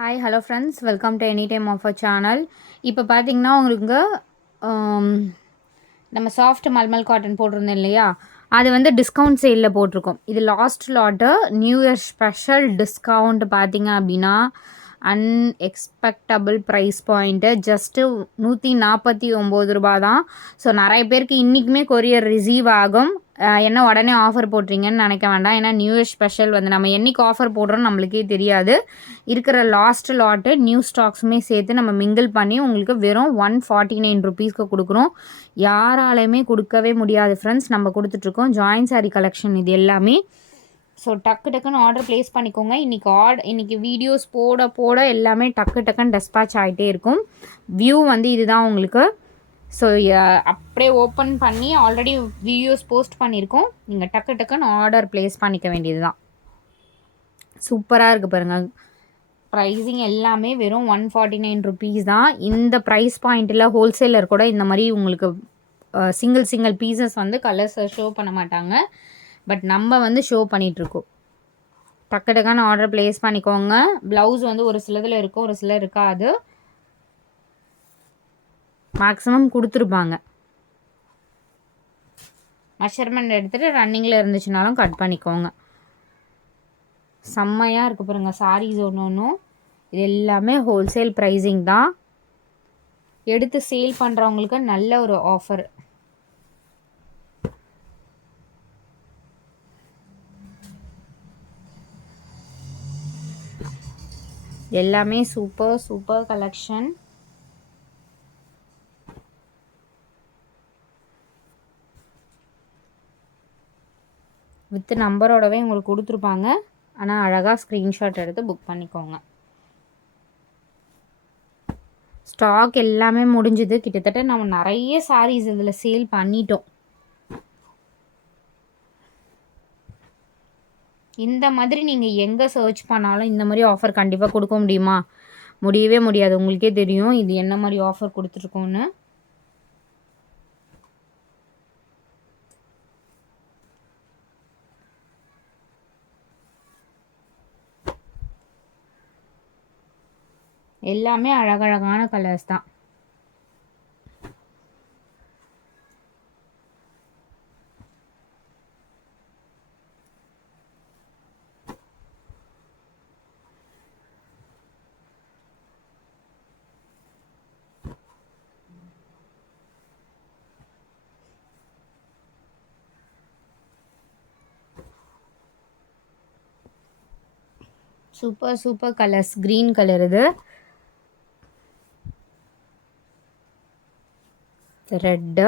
Hi hello friends, welcome to any time offer channel. இப்போ பார்த்தீங்கன்னா உங்களுக்கு நம்ம சாஃப்ட் மல்மல் காட்டன் போட்டிருந்தோம் இல்லையா, அது வந்து டிஸ்கவுண்ட் சேலில் போட்டிருக்கோம். இது last lot new year special discount பார்த்தீங்க அப்படின்னா அன்எக்ஸ்பெக்டபிள் ப்ரைஸ் பாயிண்ட்டு ஜஸ்ட்டு ரூ. 149 தான். ஸோ நிறைய பேருக்கு இன்றைக்குமே கொரியர் ரிசீவ் ஆகும். என்ன உடனே ஆஃபர் போடுறீங்கன்னு நினைக்க வேண்டாம். ஏன்னா நியூ இயர் ஸ்பெஷல் வந்து நம்ம என்றைக்கு ஆஃபர் போடுறோன்னு நம்மளுக்கே தெரியாது. இருக்கிற லாஸ்ட் லாட்டு நியூ ஸ்டாக்ஸுமே சேர்த்து நம்ம மிங்கிள் பண்ணி உங்களுக்கு வெறும் 149 ருபீஸ்க்கு கொடுக்குறோம். யாராலையுமே கொடுக்கவே முடியாது ஃப்ரெண்ட்ஸ், நம்ம கொடுத்துட்ருக்கோம். ஜாயின் சாரீ கலெக்ஷன் இது எல்லாமே. ஸோ டக்குன்னு ஆர்டர் ப்ளேஸ் பண்ணிக்கோங்க. இன்றைக்கி வீடியோஸ் போட எல்லாமே டக்குன்னு டெஸ்பேட்ச் ஆகிட்டே இருக்கும். வியூ வந்து இதுதான் உங்களுக்கு. ஸோ அப்படியே ஓப்பன் பண்ணி ஆல்ரெடி வீடியோஸ் போஸ்ட் பண்ணியிருக்கோம். நீங்கள் டக்குன்னு ஆர்டர் ப்ளேஸ் பண்ணிக்க வேண்டியது தான். சூப்பராக இருக்குது பாருங்கள். ப்ரைஸிங் எல்லாமே வெறும் 149 ருபீஸ் தான். இந்த ப்ரைஸ் பாயிண்ட்டில் ஹோல்சேலர் கூட இந்த மாதிரி உங்களுக்கு சிங்கிள் பீசஸ் வந்து கலர்ஸை ஷோ பண்ண மாட்டாங்க. பட் நம்ம வந்து ஷோ பண்ணிகிட்ருக்கோம். டக்குன்னு ஆர்டர் ப்ளேஸ் பண்ணிக்கோங்க. ப்ளவுஸ் வந்து ஒரு சிலதில் இருக்கும், ஒரு சிலர் இருக்காது. மேக்ஸிமம் கொடுத்துருப்பாங்க. மெஷர்மெண்ட் எடுத்துகிட்டு ரன்னிங்கில் இருந்துச்சுனாலும் கட் பண்ணிக்கோங்க. செம்மையாக இருக்குது பாருங்கள் சாரீஸ் ஒன்றும். இது எல்லாமே ஹோல்சேல் ப்ரைஸிங் தான். எடுத்து சேல் பண்ணுறவங்களுக்கு நல்ல ஒரு ஆஃபர். எல்லாமே சூப்பர் கலெக்ஷன். வித் நம்பரோடவே உங்களுக்கு கொடுத்துருப்பாங்க. ஆனால் அழகாக ஸ்க்ரீன்ஷாட் எடுத்து புக் பண்ணிக்கோங்க. ஸ்டாக் எல்லாமே முடிஞ்சுது. கிட்டத்தட்ட நம்ம நிறைய சாரீஸ் இதில் சேல் பண்ணிட்டோம். இந்த மாதிரி நீங்கள் எங்கே சர்ச் பண்ணாலும் இந்த மாதிரி ஆஃபர் கண்டிப்பாக கொடுக்க முடியுமா? முடியவே முடியாது. உங்களுக்கே தெரியும் இது என்ன மாதிரி ஆஃபர் கொடுத்துருக்கோன்னு. எல்லாமே அழகழகான கலர்ஸ் தான். Super colours. க்ரீன் கலர் இது, ரெட்டு.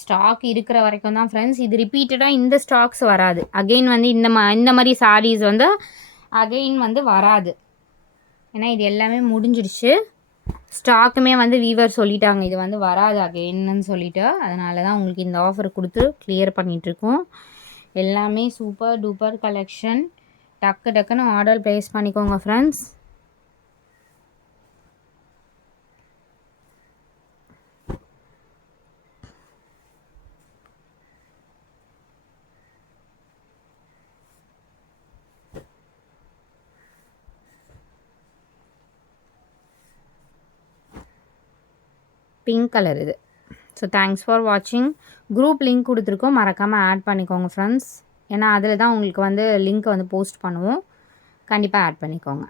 ஸ்டாக் இருக்கிற வரைக்கும் தான் ஃப்ரெண்ட்ஸ். இது ரிப்பீட்டடாக இந்த ஸ்டாக்ஸ் வராது. அகெயின் வந்து இந்த மாதிரி சாரீஸ் வந்து அகெயின் வந்து வராது. ஏன்னா இது எல்லாமே முடிஞ்சிடுச்சு. ஸ்டாக்குமே வந்து வீவர் சொல்லிட்டாங்க இது வந்து வராது அகெயின்னு சொல்லிட்டு. அதனால தான் உங்களுக்கு இந்த ஆஃபர் கொடுத்து கிளியர் பண்ணிகிட்ருக்கோம். எல்லாமே சூப்பர் டூப்பர் கலெக்ஷன். டக்குன்னு ஆர்டர் ப்ளேஸ் பண்ணிக்கோங்க ஃப்ரெண்ட்ஸ். பிங்க் கலர் இது. ஸோ தேங்க்ஸ் ஃபார் வாட்சிங். குரூப் லிங்க் கொடுத்துருக்கோம், மறக்காமல் ஆட் பண்ணிக்கோங்க ஃப்ரெண்ட்ஸ். ஏன்னா அதில் தான் உங்களுக்கு வந்து லிங்க்கை வந்து போஸ்ட் பண்ணுவோம். கண்டிப்பாக ஆட் பண்ணிக்கோங்க.